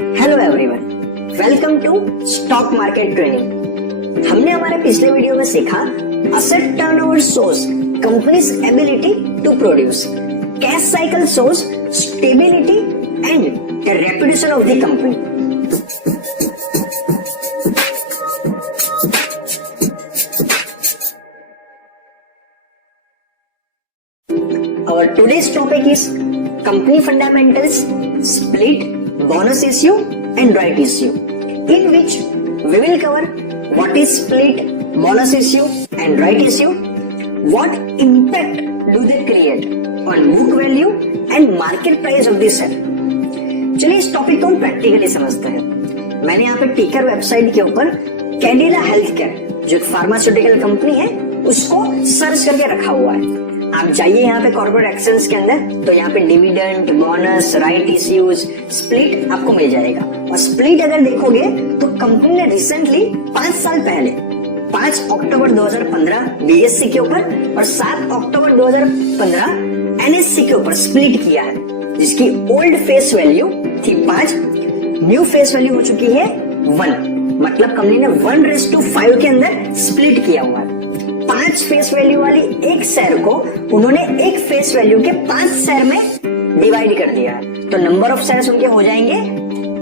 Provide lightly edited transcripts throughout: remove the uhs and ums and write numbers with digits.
Hello everyone, welcome to stock market training. हमने हमारे पिछले वीडियो में सीखा asset turnover shows company's ability to produce, cash cycle shows stability and the reputation of the company. Our today's topic is company fundamentals, split, bonus issue and right issue, in which we will cover what is split, bonus issue and right issue, what impact do they create on book value and market price of the share। चलिए इस topic को हम practically समझते हैं। मैंने यहाँ पे ticker website के ऊपर कैडिला हेल्थ केयर जो फार्मास्यूटिकल कंपनी है उसको सर्च करके रखा हुआ है। आप जाइए यहाँ पे कॉर्पोरेट एक्शंस के अंदर, तो यहाँ पे dividend, bonus, right issues, split आपको मिल जाएगा। और स्प्लिट अगर देखोगे तो कंपनी ने रिसेंटली 5 साल पहले 5 अक्टूबर 2015 बीएससी के ऊपर और 7 अक्टूबर 2015 एनएससी के ऊपर स्प्लिट किया है, जिसकी ओल्ड फेस वैल्यू थी 5, न्यू फेस वैल्यू हो चुकी है 1। मतलब कंपनी ने 1:5 के अंदर स्प्लिट किया हुआ है। 5 फेस वैल्यू वाली एक शेयर को उन्होंने एक फेस वैल्यू के 5 शेयर में डिवाइड कर दिया है, तो नंबर ऑफ शेयर्स उनके हो जाएंगे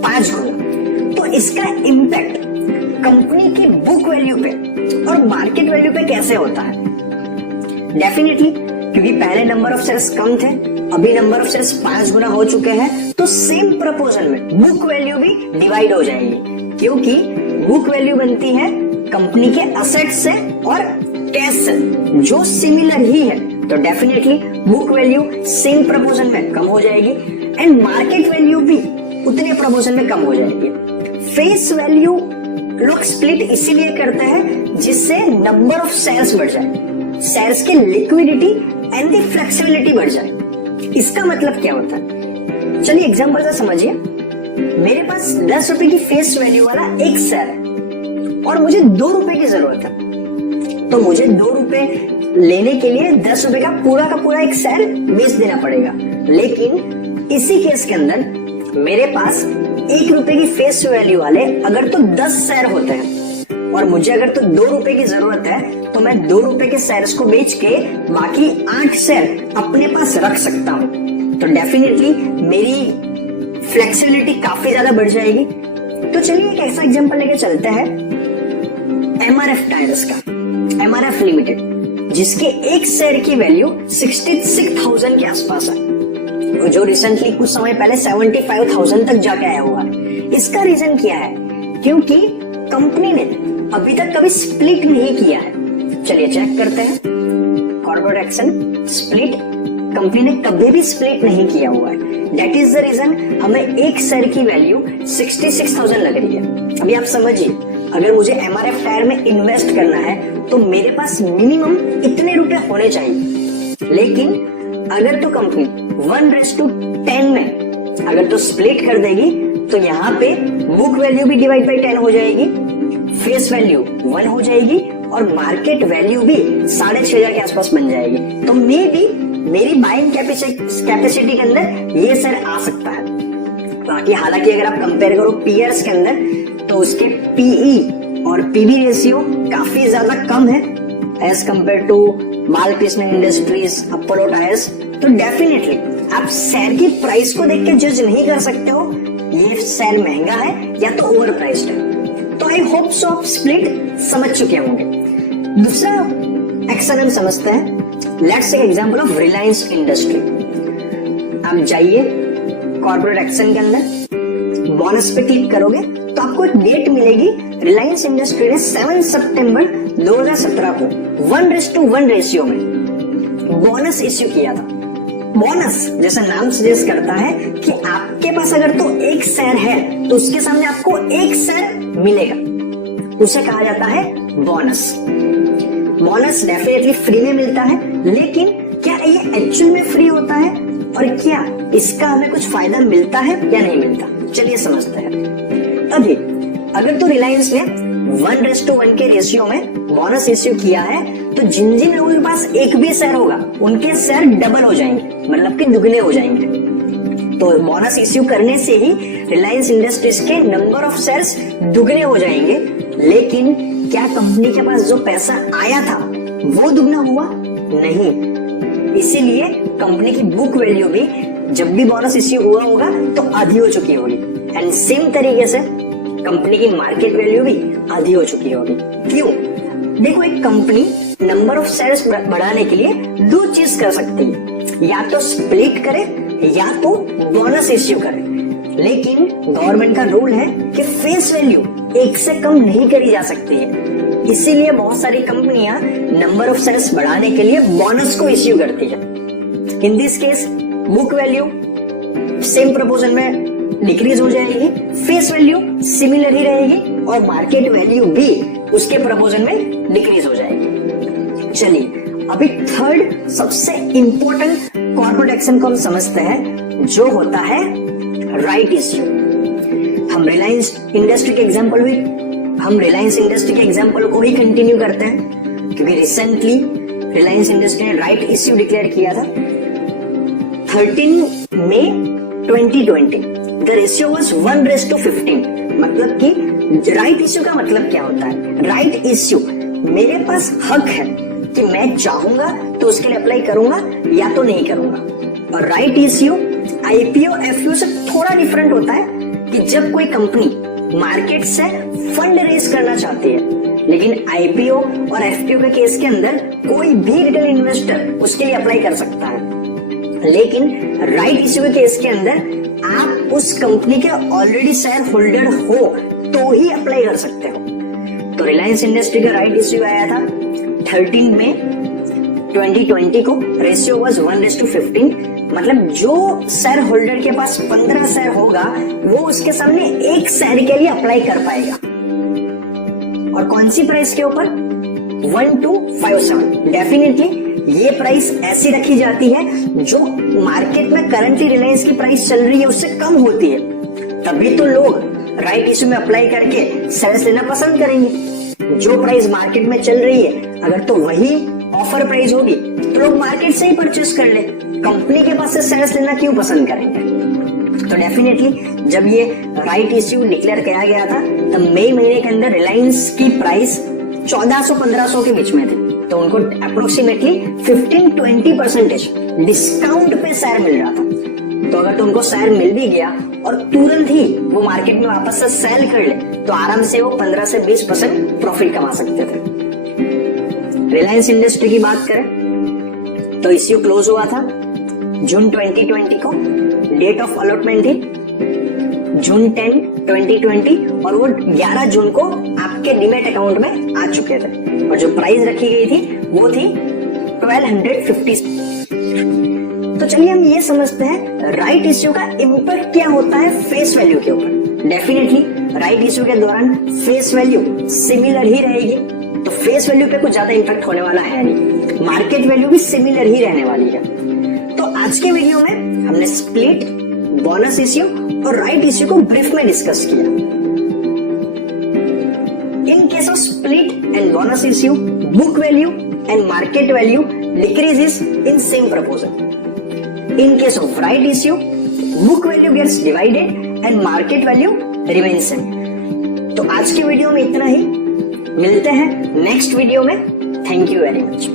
5 गुना। तो इसका इम्पैक्ट कंपनी की बुक वैल्यू पे और मार्केट वैल्यू पे कैसे होता है? डेफिनेटली, क्योंकि पहले नंबर ऑफ शेयर्स कम थे, अभी नंबर ऑफ शेयर्स 5 गुना हो चुके हैं, तो सेम प्रपोर्शन में बुक वैल्यू भी डिवाइड हो जाएगी, क्योंकि बुक वैल्यू बनती है कंपनी के असेट से और कैश से, जो सिमिलर ही है, तो definitely book value same proportion में कम हो जाएगी एंड मार्केट वैल्यू भी उतने प्रपोर्शन में कम हो जाएगी। फेस वैल्यू लोग स्प्लिट इसीलिए करते हैं जिससे नंबर ऑफ शेयर्स बढ़ जाए, शेयर्स की लिक्विडिटी एंड द फ्लेक्सिबिलिटी बढ़ जाए। इसका मतलब क्या होता है? चलिए एग्जांपल से समझिए। मेरे पास 10 रुपए की फेस वैल्यू वाला एक शेयर है और मुझे 2 रुपए की जरूरत है, तो मुझे 2 रुपए लेने के लिए 10 रुपए का पूरा एक शेयर बेच देना पड़ेगा। लेकिन इसी केस के अंदर मेरे पास 1 रुपए की फेस वैल्यू वाले अगर तो 10 शेयर होते हैं और मुझे अगर तो 2 रुपए की जरूरत है, तो मैं 2 रुपए के शेयर्स को बेच के बाकी 8 शेयर अपने पास रख सकता हूँ। तो डेफिनेटली मेरी फ्लेक्सिबिलिटी काफी ज्यादा बढ़ जाएगी। तो चलिए एक ऐसा एग्जांपल लेके चलते हैं एमआरएफ टायर्स का, एमआरएफ लिमिटेड, जिसके एक शेयर की वैल्यू 66,000 के आसपास है, जो रिसेंटली कुछ समय पहले 75,000 तक जाके आया हुआ है। इसका रीजन क्या है? क्योंकि कंपनी ने अभी तक कभी स्प्लिट नहीं किया है। चलिए चेक करते हैं। कॉर्पोरेट एक्शन स्प्लिट, कंपनी ने कभी भी स्प्लिट नहीं किया हुआ है। दैट इज द रीजन हमें एक शेयर की वैल्यू 66,000 लग रही है। अभी आप समझिए, अगर मुझे एमआरएफ टायर में इन्वेस्ट करना है तो मेरे पास मिनिमम इतने रुपए होने चाहिए। लेकिन अगर तो कंपनी 1:10 में अगर तो स्प्लिट कर देगी, तो यहाँ पे बुक वैल्यू भी डिवाइड बाई 10 हो जाएगी, फेस वैल्यू 1 हो जाएगी और मार्केट वैल्यू भी 6,500 के आसपास बन जाएगी। तो मे बी मेरी बाइंग कैपेसिटी के अंदर ये शेयर आ सकता है। बाकी हालांकि अगर आप कंपेयर करो पीयर्स के अंदर, तो उसके पीई और पीबी रेशियो काफी ज्यादा कम है as compare to Balkrishna Industries, Apollo Tyres. तो डेफिनेटली आप शेयर की प्राइस को देख के जज नहीं कर सकते हो ये शेयर महंगा है या तो ओवर प्राइस्ड है। तो आई होप सो आप स्प्लिट समझ चुके होंगे। दूसरा एक्शन हम समझते हैं। Let's take example of Reliance Industry. आप जाइए कॉर्पोरेट एक्शन के अंदर, बोनस पे क्लिक करोगे तो आपको एक डेट मिलेगी। रिलायंस इंडस्ट्री ने 7 सितंबर 2017 को 1:1 रेशियो में बोनस इश्यू किया था। बोनस जैसा नाम सजेस्ट करता है कि आपके पास अगर तो एक शेयर है तो उसके सामने आपको एक शेयर मिलेगा, उसे कहा जाता है बोनस। बोनस डेफिनेटली फ्री में मिलता है, लेकिन क्या ये एक्चुअल में फ्री होता है और क्या इसका हमें कुछ फायदा मिलता है या नहीं मिलता? चलिए समझते हैं। अभी अगर तो रिलायंस ने 1:1 के रेशियो में बोनस इश्यू किया है, तो जिन जिन लोगों के पास एक भी शेयर होगा उनके शेयर डबल हो जाएंगे, मतलब कि दुगने हो जाएंगे। तो बोनस इश्यू करने से ही रिलायंस इंडस्ट्रीज के नंबर ऑफ शेयर्स दुगने हो जाएंगे, लेकिन क्या कंपनी के पास जो पैसा आया था वो दुगना हुआ? नहीं। इसीलिए कंपनी की बुक वैल्यू भी जब भी बोनस इश्यू हुआ होगा तो आधी हो चुकी होगी, एंड सेम तरीके से कंपनी की मार्केट वैल्यू भी आधी हो चुकी होगी। क्यों? देखो, एक कंपनी नंबर ऑफ शेयर्स बढ़ाने के लिए दो चीज कर सकती है, या तो स्प्लिट करे या तो बोनस इश्यू करे। लेकिन गवर्नमेंट का रूल है कि फेस वैल्यू एक से कम नहीं करी जा सकती है, इसीलिए बहुत सारी कंपनियां नंबर ऑफ शेयर्स बढ़ाने के लिए बोनस को इश्यू करती है। In this case book value same proportion में डिक्रीज हो जाएगी, फेस वैल्यू सिमिलर ही रहेगी और मार्केट वैल्यू भी उसके प्रोपोर्शन में डिक्रीज हो जाएगी। चलिए अभी थर्ड सबसे इंपॉर्टेंट कॉर्पोरेट एक्शन को हम समझते हैं, जो होता है राइट इश्यू। हम रिलायंस इंडस्ट्री के एग्जांपल को ही कंटिन्यू करते हैं, क्योंकि रिसेंटली रिलायंस इंडस्ट्री ने राइट इश्यू डिक्लेयर किया था 13 मई 2020। The ratio was 1:15। मतलब कि राइट इश्यू का मतलब क्या होता है? राइट इश्यू, मेरे पास हक है कि मैं चाहूंगा तो उसके लिए अप्लाई करूंगा या तो नहीं करूंगा। और राइट इश्यू आईपीओ एफपीओ से थोड़ा डिफरेंट होता है कि जब कोई कंपनी मार्केट से फंड रेज करना चाहती है, लेकिन आईपीओ और एफपीओ के केस के अंदर कोई भी रिटेल इन्वेस्टर उसके लिए अप्लाई कर सकता है। लेकिन राइट इश्यू के केस के अंदर आप उस कंपनी के ऑलरेडी शेयर होल्डर हो तो ही अप्लाई कर सकते हो। तो रिलायंस इंडस्ट्री का राइट इश्यू आया था 13 मई 2020 को। Ratio was 1:15। मतलब जो शेयर होल्डर के पास 15 शेयर होगा वो उसके सामने एक शेयर के लिए अप्लाई कर पाएगा। और कौन सी प्राइस के ऊपर? 1257। डेफिनेटली ये प्राइस ऐसी रखी जाती है जो मार्केट में करंटली रिलायंस की प्राइस चल रही है उससे कम होती है, तभी तो लोग राइट इश्यू में अप्लाई करके शेयर्स लेना पसंद करेंगे। जो प्राइस मार्केट में चल रही है अगर तो वही ऑफर प्राइस होगी तो लोग मार्केट से ही परचेस कर ले, कंपनी के पास से शेयर्स लेना क्यों पसंद करेंगे? तो डेफिनेटली जब ये राइट इश्यू डिक्लेयर किया गया था तब मई महीने के अंदर रिलायंस की प्राइस 1400-1500 के बीच में थी, तो उनको अप्रोक्सीमेटली 15-20% डिस्काउंट पे शेयर मिल रहा था। तो अगर तो उनको शेयर मिल भी गया और तुरंत ही वो मार्केट में वापस से सेल कर ले तो आराम से वो 15 से 20% प्रॉफिट कमा सकते थे। रिलायंस इंडस्ट्री की बात करें तो इश्यू क्लोज हुआ था जून 2020 को। डेट ऑफ अलॉटमेंट थी जून 10, 2020 और वो 11 जून को आपके डीमैट अकाउंट में आ चुके थे। और जो प्राइस रखी गई थी वो थी 1250। तो चलिए हम ये समझते हैं राइट इश्यू का इम्पैक्ट क्या होता है फेस वैल्यू के ऊपर। डेफिनेटली राइट इश्यू के दौरान फेस वैल्यू सिमिलर ही रहेगी, तो फेस वैल्यू पे कुछ ज्यादा इम्पैक्ट होने वाला है नहीं, मार्केट वैल्यू भी सिमिलर ही रहने वाली है। तो आज के वीडियो में हमने स्प्लिट, बोनस इश्यू और राइट इश्यू को ब्रीफ में डिस्कस किया। In case of split and bonus issue, book value and market value decreases in same proportion. In case of right issue, book value gets divided and market value remains same. तो आज के video में इतना ही, मिलते हैं next video में। Thank you very much.